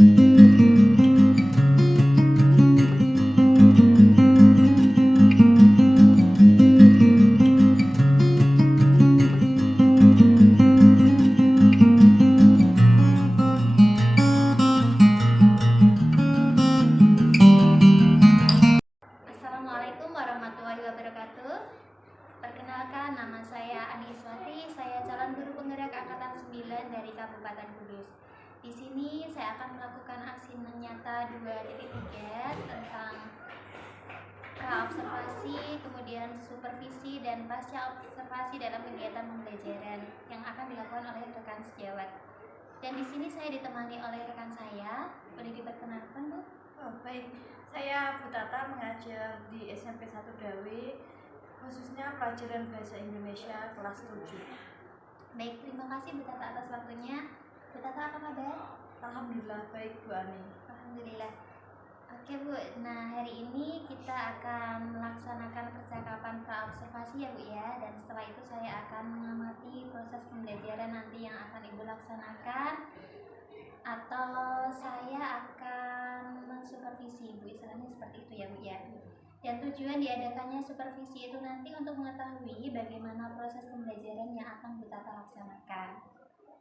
Assalamualaikum warahmatullahi wabarakatuh. Perkenalkan, nama saya Aniswati. Saya calon guru penggerak angkatan 9 dari Kabupaten Kudus. Di sini saya akan melakukan aksi nyata 2.3 tentang pra-observasi, kemudian supervisi dan pasca observasi dalam kegiatan pembelajaran yang akan dilakukan oleh rekan sejawat. Dan di sini saya ditemani oleh rekan saya. Boleh diperkenalkan, Bu? Baik, saya Bu Tata mengajar di SMP 1 Dawe, khususnya pelajaran Bahasa Indonesia kelas 7. Baik, terima kasih Bu Tata atas waktunya. Bu Tata, apa kabar? Alhamdulillah baik Bu Ani. Alhamdulillah. Oke Bu, nah hari ini kita akan melaksanakan percakapan pra-observasi ya Bu ya. Dan setelah itu saya akan mengamati proses pembelajaran nanti yang akan Ibu laksanakan, atau saya akan mensupervisi Bu, istilahnya seperti itu ya Bu ya. Dan tujuan diadakannya supervisi itu nanti untuk mengetahui bagaimana proses pembelajaran yang akan kita laksanakan.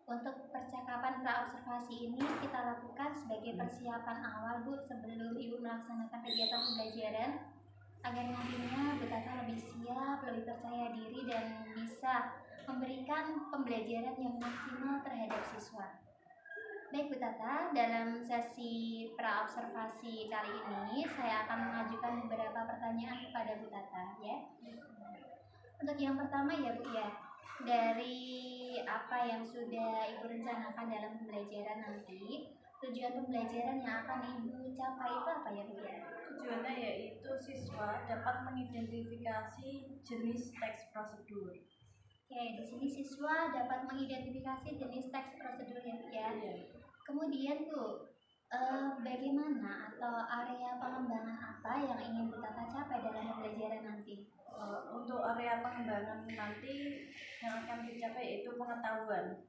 Untuk percakapan pra-observasi ini kita lakukan sebagai persiapan awal Bu, sebelum Ibu melaksanakan kegiatan pembelajaran, agar nantinya Bu Tata lebih siap, lebih percaya diri, dan bisa memberikan pembelajaran yang maksimal terhadap siswa. Baik Bu Tata, dalam sesi pra-observasi kali ini saya akan mengajukan beberapa pertanyaan kepada Bu Tata ya. Untuk yang pertama ya Bu ya, dari apa yang sudah Ibu rencanakan dalam pembelajaran nanti, tujuan pembelajaran yang akan Ibu capai itu apa ya Bu ya? Tujuannya yaitu siswa dapat mengidentifikasi jenis teks prosedur. Oke, di sini siswa dapat mengidentifikasi jenis teks prosedur ya Bu ya. Kemudian Bu, bagaimana atau area pengembangan apa yang ingin Bu Tata capai dalam pembelajaran nanti? Untuk area pengembangan nanti yang akan dicapai yaitu pengetahuan.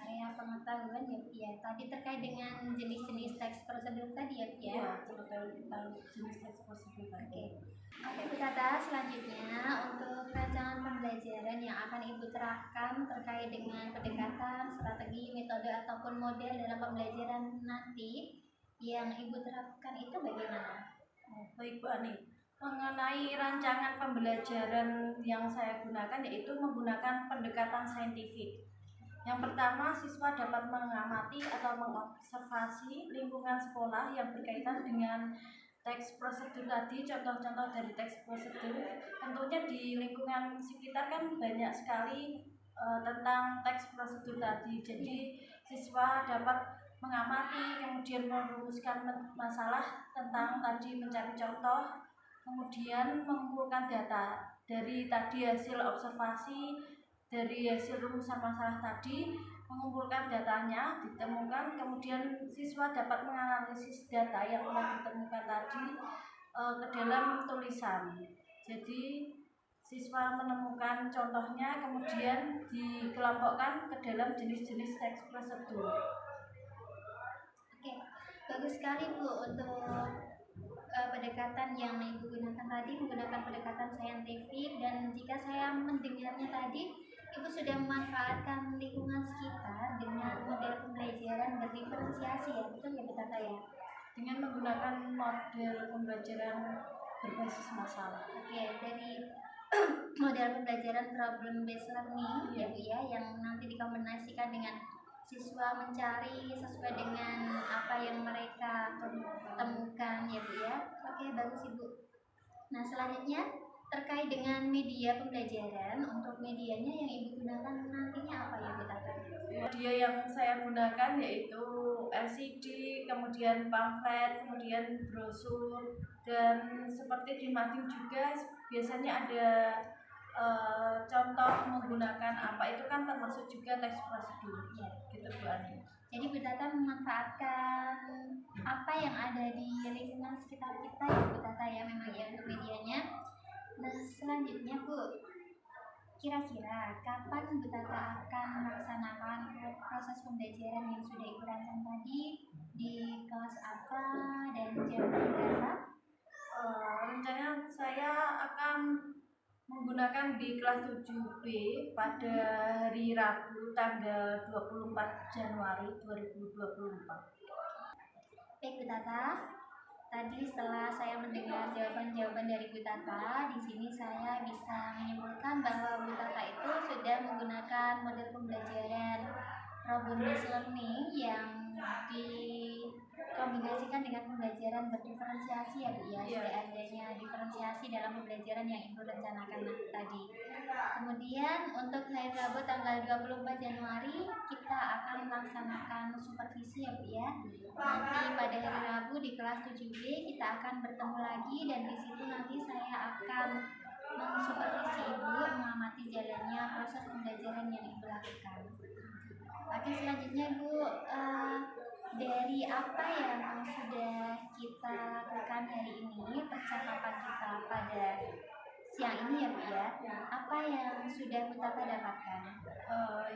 Area pengetahuan ya Bu ya. Tadi terkait dengan jenis-jenis teks prosedur tadi ya Bu ya. Iya, pengetahuan tentang jenis teks prosedur tadi. Oke Bu Tata, selanjutnya untuk rancangan pembelajaran yang akan Ibu terapkan terkait dengan pendekatan, strategi, metode ataupun model dalam pembelajaran nanti yang Ibu terapkan itu bagaimana? Baik Bu Ani, mengenai rancangan pembelajaran yang saya gunakan yaitu menggunakan pendekatan saintifik. Yang pertama, siswa dapat mengamati atau mengobservasi lingkungan sekolah yang berkaitan dengan teks prosedur tadi. Contoh-contoh dari teks prosedur, tentunya di lingkungan sekitar kan banyak sekali tentang teks prosedur tadi. Jadi siswa dapat mengamati, kemudian merumuskan masalah tentang tadi, mencari contoh, kemudian mengumpulkan data dari tadi hasil observasi, dari hasil rumusan masalah tadi, mengumpulkan datanya, ditemukan, kemudian siswa dapat menganalisis data yang telah ditemukan tadi ke dalam tulisan. Jadi siswa menemukan contohnya, kemudian dikelompokkan ke dalam jenis-jenis teks prosedur. Oke, bagus sekali Bu untuk pendekatan yang Ibu gunakan tadi, menggunakan pendekatan saintifik. Dan jika saya mendengarnya tadi, Ibu sudah memanfaatkan lingkungan sekitar dengan model pembelajaran berdiferensiasi ya, betul ya Bu Tata ya? Dengan menggunakan model pembelajaran berbasis masalah. Oke, dari model pembelajaran problem based learning ya Bu ya, yang nanti dikombinasikan dengan siswa mencari sesuai dengan apa yang mereka temukan ya Bu ya. Oke, bagus Ibu. Nah, selanjutnya terkait dengan media pembelajaran, untuk medianya yang Ibu gunakan nantinya apa ya Bu Tata? Media yang saya gunakan yaitu LCD, kemudian pamflet, kemudian brosur, dan seperti di mading juga biasanya ada contoh menggunakan apa, itu kan termasuk juga teks prosedur ya, gitu Bu Ani. Jadi Bu Tata memanfaatkan apa yang ada di lingkungan sekitar kita ya Bu Tata ya, memang ya untuk medianya. Nah, selanjutnya Bu, kira-kira kapan Bu Tata akan melaksanakan proses pembelajaran yang sudah Ibu rancang tadi kelas apa dan jam berapa? Rencananya saya akan menggunakan di kelas 7B pada hari Rabu tanggal 24 Januari 2024. Baik Bu Tata, tadi setelah saya mendengar jawaban-jawaban dari Bu Tata, di sini saya bisa menyimpulkan bahwa Bu Tata itu sudah menggunakan model pembelajaran problem based learning yang dikombinasikan dengan pembelajaran berdiferensiasi ya Bu ya. Sudah adanya diferensiasi dalam pembelajaran yang Ibu rencanakan tadi. Kemudian untuk hari Rabu tanggal 24 Januari kita akan melaksanakan supervisi ya Bu ya. Nanti pada hari Rabu di kelas 7B kita akan bertemu lagi dan di situ nanti saya akan mensupervisi Ibu mengamati jalannya proses pembelajaran yang Ibu lakukan. Oke, selanjutnya Bu, dari apa yang sudah kita lakukan hari ini, percakapan kita pada siang ini ya Bu ya, apa yang sudah Bu Tata dapatkan?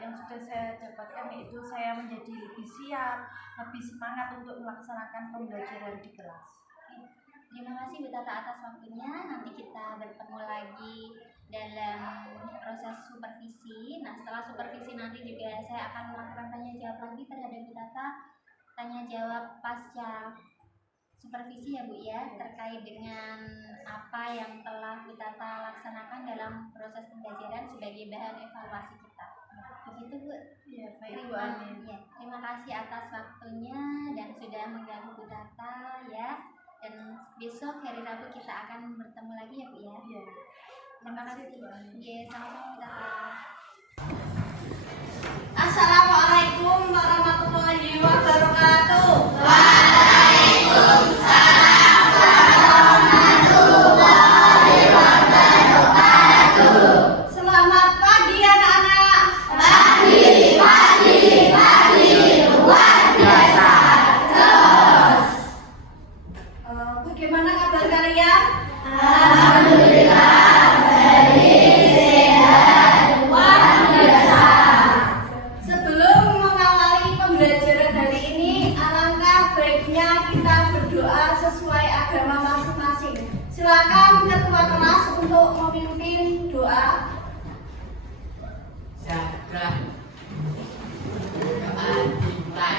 Yang sudah saya dapatkan yaitu saya menjadi lebih siap, lebih semangat untuk melaksanakan pembelajaran di kelas. Terima kasih Bu Tata atas waktunya. Nanti kita bertemu lagi dalam proses supervisi. Nah, setelah supervisi nanti juga saya akan melakukan tanya jawab lagi terhadap Bu Tata, tanya jawab pasca supervisi ya Bu ya, terkait dengan apa yang telah Bu Tata laksanakan dalam proses pembelajaran sebagai bahan evaluasi kita. Begitu Bu. Iya, baik Bu Ani. Ya, terima kasih atas waktunya dan sudah mengganggu Bu Tata ya. Dan besok hari Rabu kita akan bertemu lagi ya Bu ya. Iya. Terima kasih Bu Ani. Iya, sama-sama Bu Tata. Assalamualaikum warahmatullahi wabarakatuh. Selamat pagi anak-anak. Bagaimana kabar kalian? Sebelum mengawali pembelajaran hari ini, alangkah baiknya kita berdoa sesuai agama masing-masing. Silakan ketua kelas untuk memimpin doa. Jaga doa dimulai.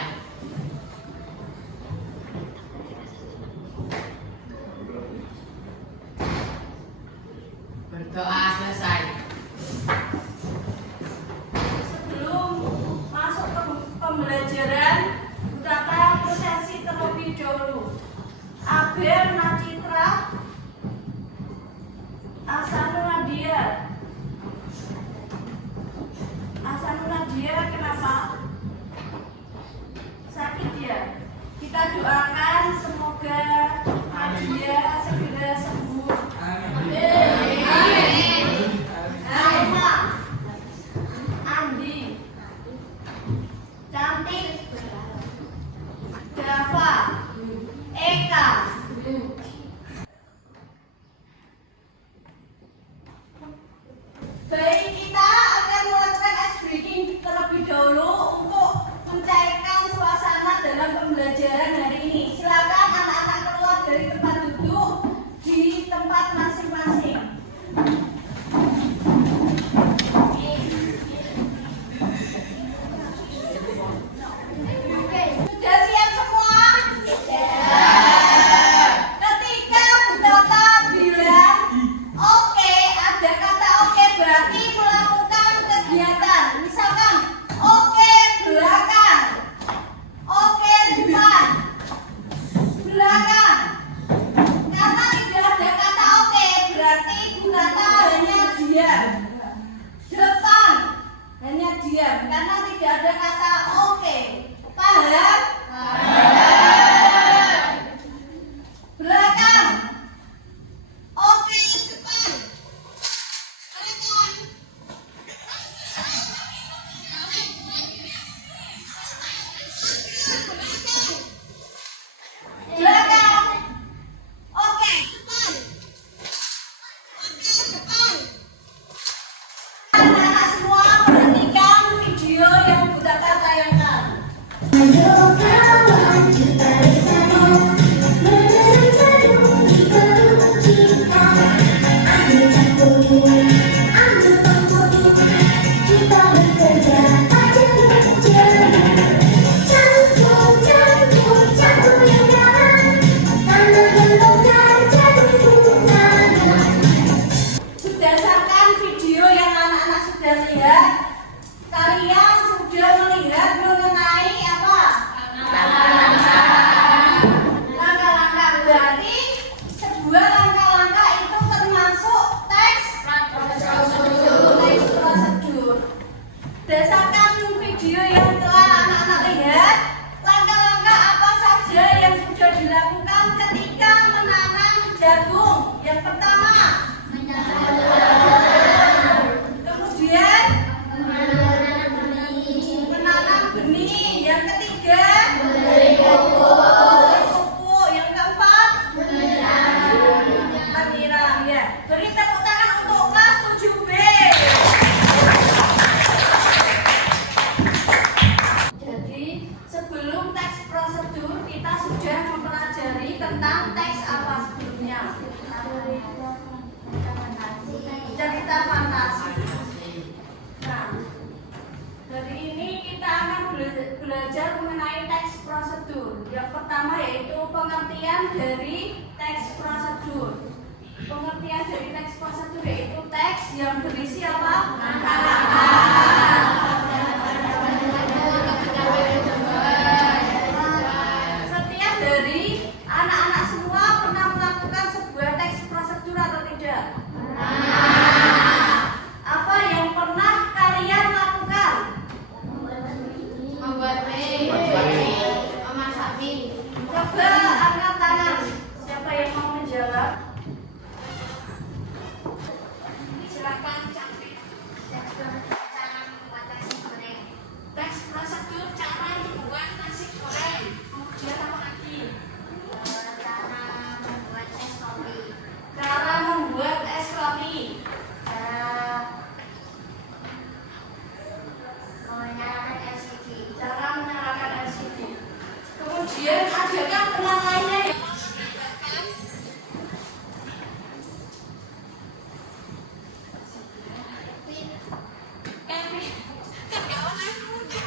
Berdoa selesai. Sebelum masuk ke pembelajaran, Bu Tata presentasi terlebih dahulu. Abel Nacitra, Asanul Nadia, sebelum teks prosedur kita sudah mempelajari tentang teks apa sebelumnya? Cerita fantasi. Nah, dari ini kita akan belajar mengenai teks prosedur. Yang pertama yaitu pengertian dari teks prosedur. Pengertian dari teks prosedur yaitu teks yang berisi apa? Setiap dari anak-anak semua pernah melakukan sebuah teks prosedur atau tidak? Apa yang pernah kalian lakukan? Membuat mie, memasak mie. Coba angkat tangan. Siapa yang mau menjawab? Silakan cantik. Cara membuat nasi goreng. Teks prosedur cara membuat nasi goreng. Kemudian apa lagi? Cara membuat es kopi. Cara membuat es kopi. Menyalakan LCD. Cara menyalakan LCD. Kemudian adakah teman lainnya yang mau menambahkan? Kevin, nggak boleh muda.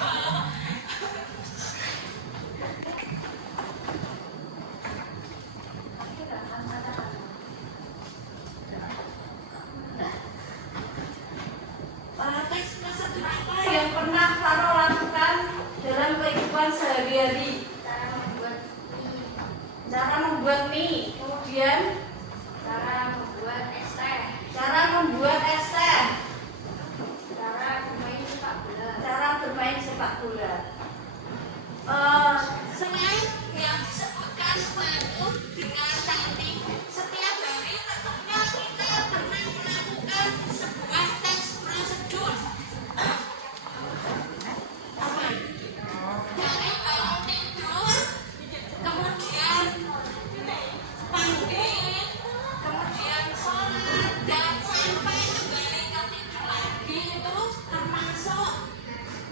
Teks prosedur apa yang pernah Faro lakukan dalam kehidupan sehari-hari? Cara membuat mie. Cara membuat mie, kemudian Cara membuat es teh. cara membuat es teh, Cara bermain sepak bola. cara bermain sepak bola. Selain yang disebutkan Faro dengan tadi, setiap hari tentunya kita pernah melakukan sebuah teks prosedur. Apa? Dari bangun tidur, kemudian mandi, kemudian sholat, dan sampai kembali ke tidur lagi itu termasuk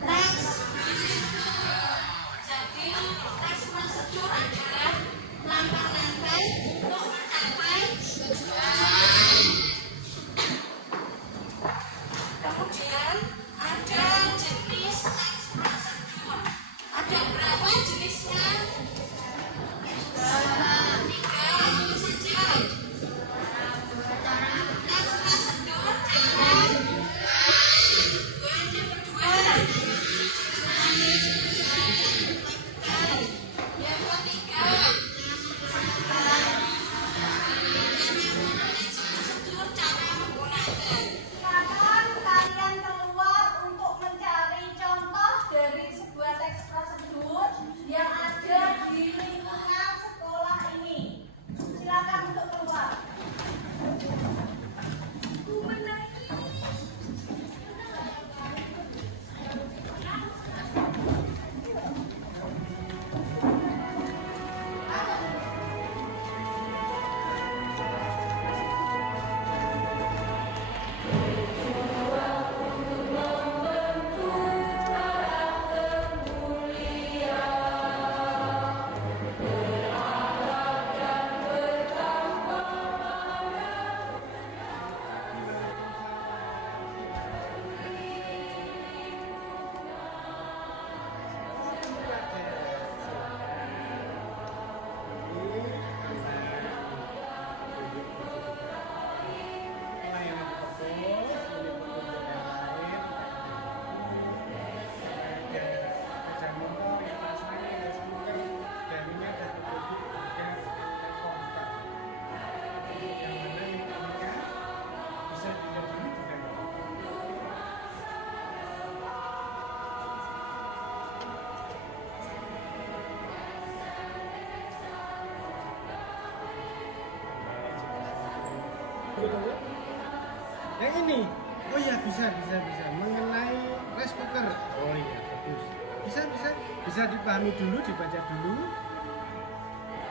teks prosedur. Jadi teks prosedur adalah langkah-langkah untuk mencapai tujuan. Kemudian ada jenis teks prosedur. Ada berapa jenisnya? Tiga apa saja? Teks prosedur cara yang kedua. Yang ketiga. Teks prosedur cara menggunakan. Silakan kalian keluar untuk mencari contoh dari sebuah teks prosedur yang ada di lingkungan sekolah ini. Silakan untuk keluar. Yang ini, oh ya bisa mengenai rice cooker. Oh iya bagus. Bisa dipahami dulu, dibaca dulu.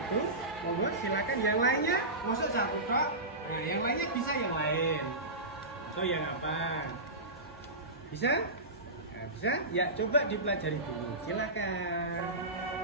Oke, monggo silakan. Yang lainnya, masuk satu kok. Nah, yang lainnya bisa yang lain. So yang apa? Bisa? Nah, bisa? Ya coba dipelajari dulu. Silakan.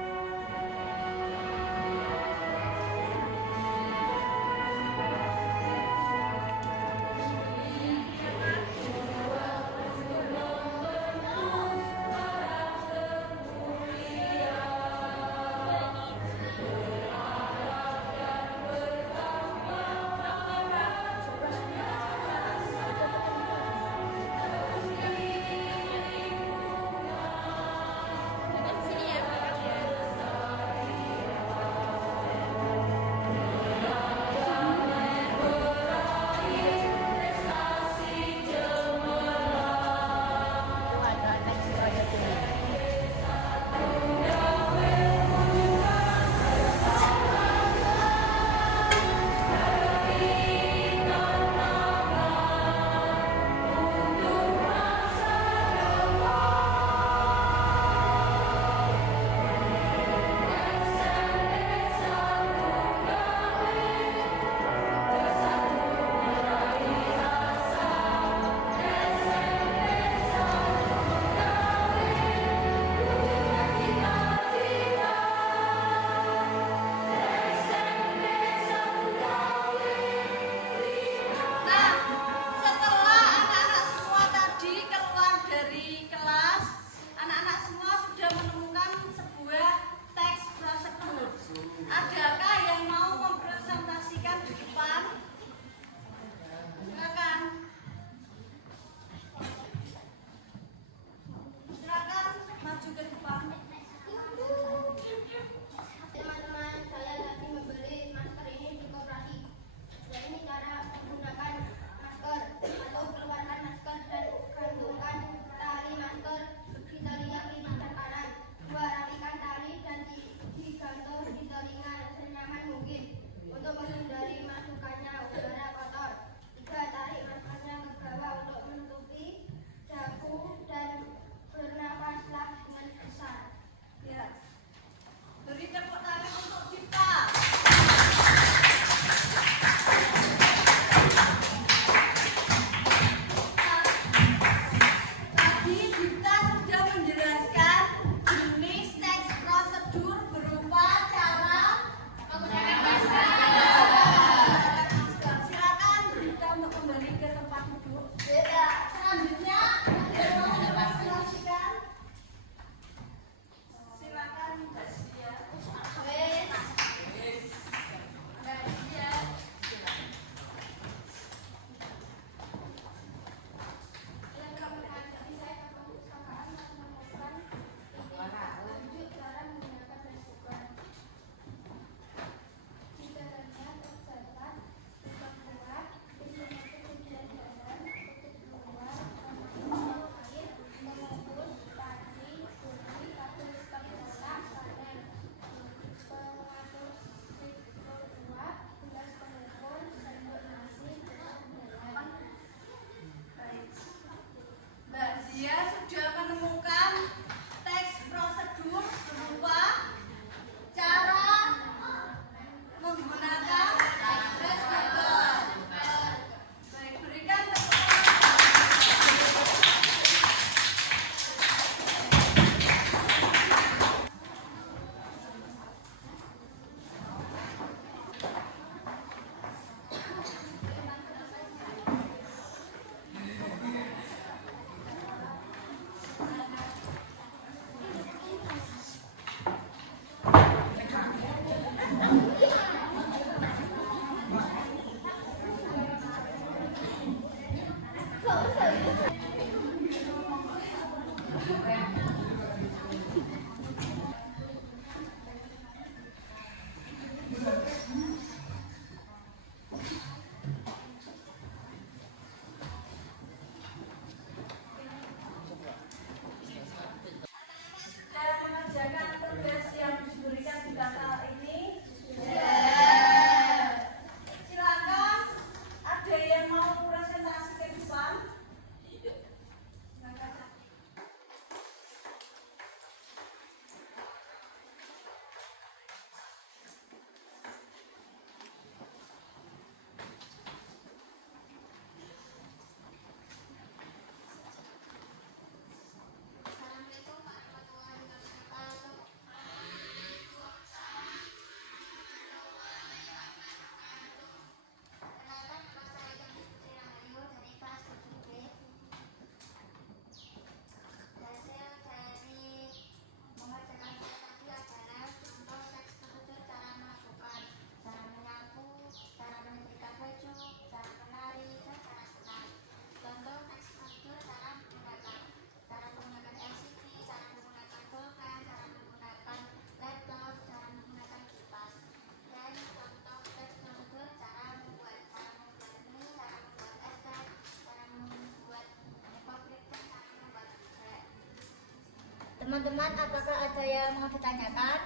Teman-teman, apakah ada yang mau ditanyakan?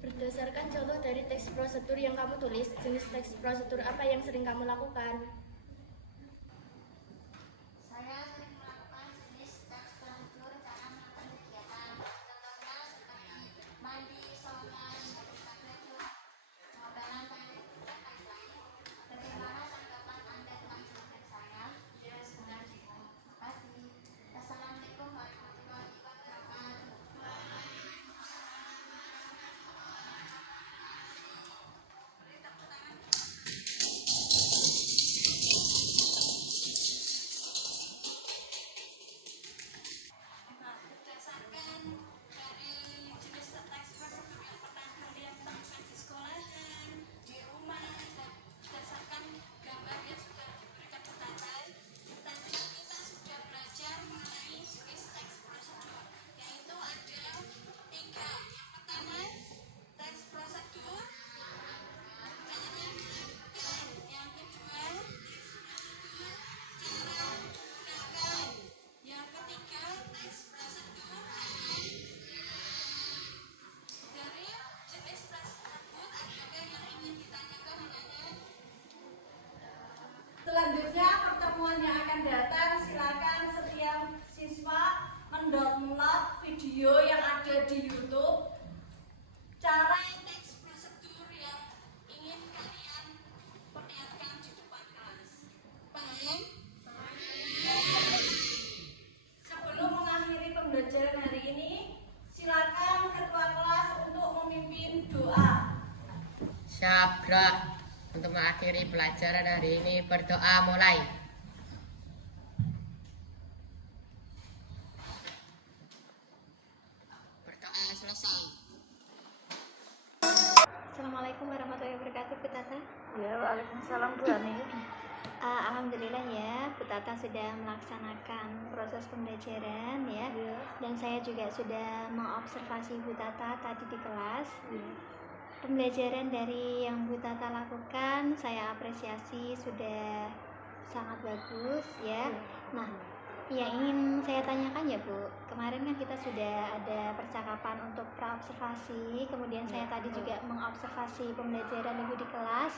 Berdasarkan contoh dari teks prosedur yang kamu tulis, jenis teks prosedur apa yang sering kamu lakukan? Saya sering melakukan jenis teks prosedur cara melakukan kegiatan. Contohnya seperti mandi, sholat, membuka baju, pengobalan tadi lain. Bagaimana tanggapan Anda tentang jawaban saya? Ya, sebenarnya. Terima kasih. Assalamualaikum warahmatullahi wabarakatuh. Nah, berdasarkan dari jenis teks prosedur yang pernah kalian temukan di sekolahan, di rumah, dan berdasarkan gambar yang sudah diberikan Bu Tata, tadi kita sudah belajar mengenai jenis teks prosedur, yaitu ada 3. Yang pertama, teks prosedur cara melakukan. Yang kedua, teks prosedur cara gunakan. Yang ketiga, teks prosedur dari jenis teks tersebut, adakah yang ingin ditanyakan adanya? Selanjutnya pertemuan yang akan datang, silakan setiap siswa mendownload video yang ada di YouTube cara teks prosedur yang ingin kalian perlihatkan di depan kelas. Paham? Sebelum mengakhiri pembelajaran hari ini, silakan ketua kelas untuk memimpin doa. Syabra. Untuk mengakhiri pelajaran hari ini, berdoa mulai. Berdoa selesai. Assalamualaikum warahmatullahi wabarakatuh, Bu Tata. Ya, waalaikumsalam Bu Ani. Alhamdulillah ya, Bu Tata sudah melaksanakan proses pembelajaran ya. Dan saya juga sudah mengobservasi Bu Tata tadi di kelas. Pembelajaran dari yang Bu Tata lakukan saya apresiasi, sudah sangat bagus ya. Nah, yang ingin saya tanyakan ya Bu, kemarin kan kita sudah ada percakapan untuk praobservasi, kemudian saya tadi juga mengobservasi pembelajaran Ibu di kelas.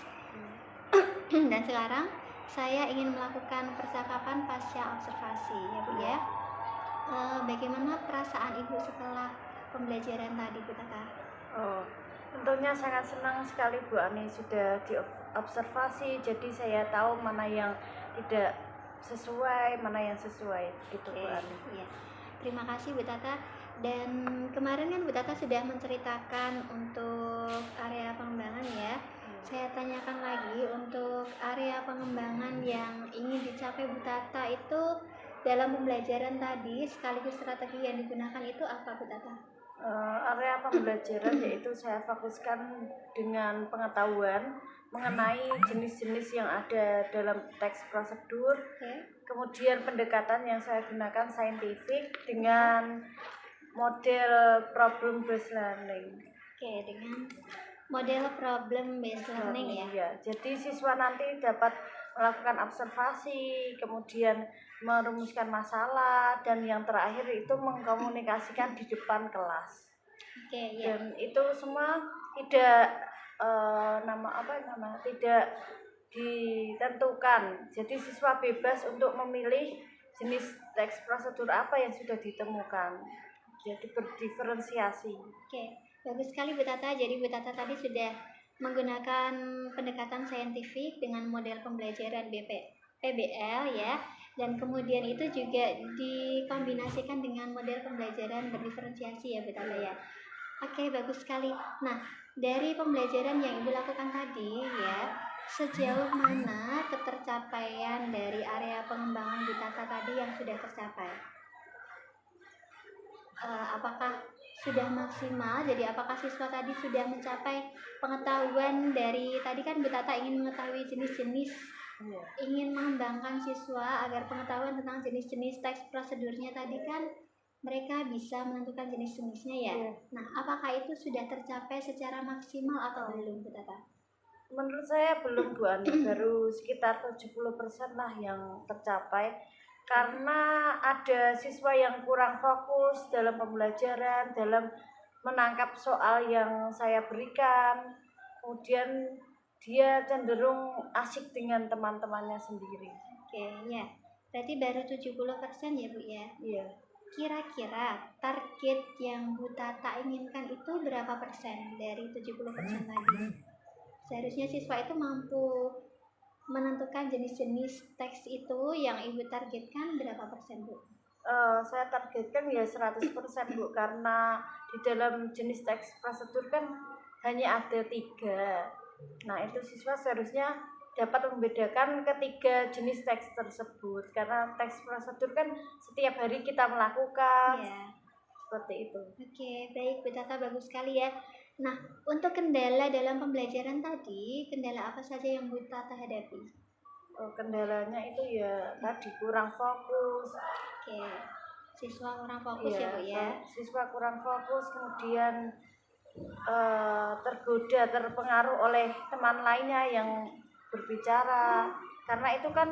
Dan sekarang saya ingin melakukan percakapan pasca observasi ya Bu ya. Bagaimana perasaan Ibu setelah pembelajaran tadi Bu Tata? Oh, tentunya sangat senang sekali Bu Ani sudah diobservasi, jadi saya tahu mana yang tidak sesuai, mana yang sesuai gitu Bu Ani. Iya. Terima kasih Bu Tata. Dan kemarin kan Bu Tata sudah menceritakan untuk area pengembangan ya. Saya tanyakan lagi untuk area pengembangan yang ingin dicapai Bu Tata itu dalam pembelajaran tadi sekaligus strategi yang digunakan itu apa Bu Tata? Area pembelajaran yaitu saya fokuskan dengan pengetahuan mengenai jenis-jenis yang ada dalam teks prosedur. Kemudian pendekatan yang saya gunakan saintifik dengan model problem based learning. Dengan model problem based learning ya. Ya, jadi siswa nanti dapat melakukan observasi, kemudian merumuskan masalah, dan yang terakhir itu mengkomunikasikan di depan kelas. Dan itu semua tidak tidak ditentukan. Jadi siswa bebas untuk memilih jenis teks prosedur apa yang sudah ditemukan. Jadi berdiferensiasi. Bagus sekali Bu Tata. Jadi Bu Tata tadi sudah menggunakan pendekatan saintifik dengan model pembelajaran PBL ya. Dan kemudian itu juga dikombinasikan dengan model pembelajaran berdiferensiasi ya Bu Tata ya. Bagus sekali. Nah, dari pembelajaran yang Ibu lakukan tadi ya, sejauh mana ketercapaian dari area pengembangan Bu Tata tadi yang sudah tercapai? Apakah sudah maksimal? Jadi apakah siswa tadi sudah mencapai pengetahuan dari tadi kan Bu Tata ingin mengetahui jenis-jenis, ingin mengembangkan siswa agar pengetahuan tentang jenis-jenis teks prosedurnya tadi kan mereka bisa menentukan jenis-jenisnya ya. Nah, apakah itu sudah tercapai secara maksimal atau belum Bu Tata? Menurut saya belum Bu Ani, baru sekitar 70% lah yang tercapai. karena ada siswa yang kurang fokus dalam pembelajaran, dalam menangkap soal yang saya berikan. Kemudian dia cenderung asik dengan teman-temannya sendiri. Oke, ya. Berarti baru 70% ya, Bu ya? Iya. Kira-kira target yang Bu Tata inginkan itu berapa persen dari 70% tadi? Seharusnya siswa itu mampu menentukan jenis-jenis teks itu yang Ibu targetkan berapa persen, Bu? Saya targetkan ya 100% Bu, karena di dalam jenis teks prosedur kan hanya ada 3. Nah, itu siswa seharusnya dapat membedakan ketiga jenis teks tersebut, karena teks prosedur kan setiap hari kita melakukan. Ya. Seperti itu. Oke, baik Bu Tata, bagus sekali ya. Nah, untuk kendala dalam pembelajaran tadi, kendala apa saja yang Bu Tata hadapi? Kendalanya itu ya tadi kurang fokus. Oke, siswa kurang fokus ya Bu ya. Siswa kurang fokus, kemudian tergoda, terpengaruh oleh teman lainnya yang berbicara, karena itu kan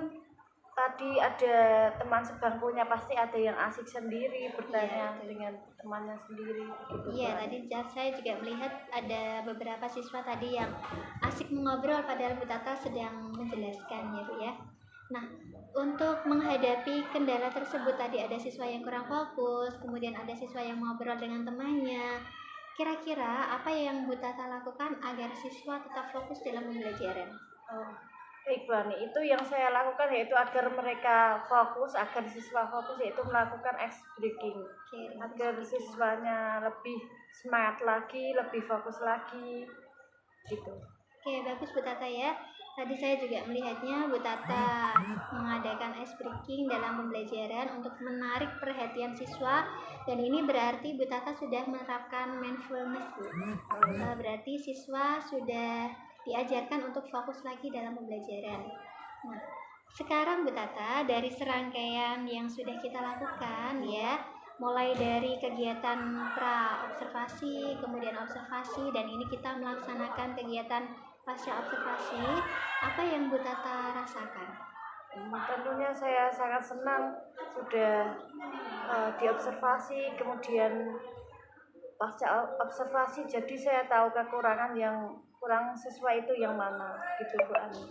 tadi ada teman sebangkunya, pasti ada yang asik sendiri bertanya dengan temannya sendiri gitu. Iya, tadi saya juga melihat ada beberapa siswa tadi yang asik mengobrol padahal Bu Tata sedang menjelaskan ya Bu ya. Nah, untuk menghadapi kendala tersebut tadi ada siswa yang kurang fokus, kemudian ada siswa yang ngobrol dengan temannya. Kira-kira apa yang Bu Tata lakukan agar siswa tetap fokus dalam pembelajaran? Baik Bu Ani, itu yang saya lakukan yaitu agar mereka fokus, agar siswa fokus, yaitu melakukan ice breaking, agar siswanya lebih semangat lagi, lebih fokus lagi gitu. Oke, bagus Bu Tata ya. Tadi saya juga melihatnya Bu Tata mengadakan ice breaking dalam pembelajaran untuk menarik perhatian siswa, dan ini berarti Bu Tata sudah menerapkan mindfulness Bu. Berarti siswa sudah diajarkan untuk fokus lagi dalam pembelajaran. Nah, sekarang Bu Tata, dari serangkaian yang sudah kita lakukan ya, mulai dari kegiatan pra observasi, kemudian observasi, dan ini kita melaksanakan kegiatan pasca observasi, apa yang Bu Tata rasakan? Tentunya saya sangat senang sudah diobservasi, kemudian pasca observasi, jadi saya tahu kekurangan yang kurang siswa itu yang mana gitu Bu Ani.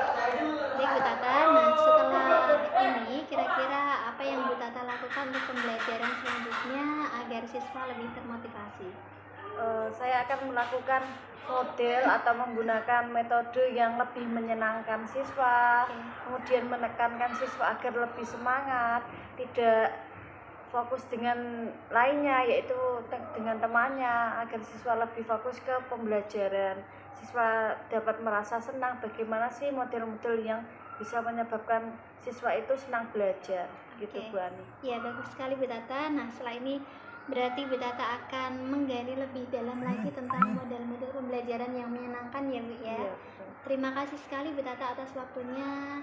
Baik Bu Tata, nah setelah ini kira-kira apa yang Bu Tata lakukan untuk pembelajaran selanjutnya agar siswa lebih termotivasi? Saya akan melakukan model atau menggunakan metode yang lebih menyenangkan siswa, kemudian menekankan siswa agar lebih semangat, tidak fokus dengan lainnya, yaitu dengan temannya, agar siswa lebih fokus ke pembelajaran. Siswa dapat merasa senang. Bagaimana sih model-model yang bisa menyebabkan siswa itu senang belajar, gitu Bu Ani. Ya, bagus sekali Bu Tata. Nah, setelah ini berarti Bu Tata akan menggali lebih dalam lagi tentang model-model pembelajaran yang menyenangkan ya Bu ya. Terima kasih sekali Bu Tata atas waktunya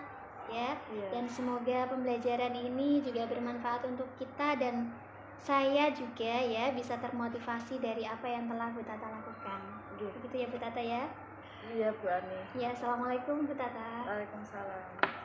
ya. Dan semoga pembelajaran ini juga bermanfaat untuk kita dan saya juga ya bisa termotivasi dari apa yang telah Bu Tata lakukan. Begitu ya Bu Tata ya. Iya Bu Ani. Ya, assalamualaikum Bu Tata. Waalaikumsalam.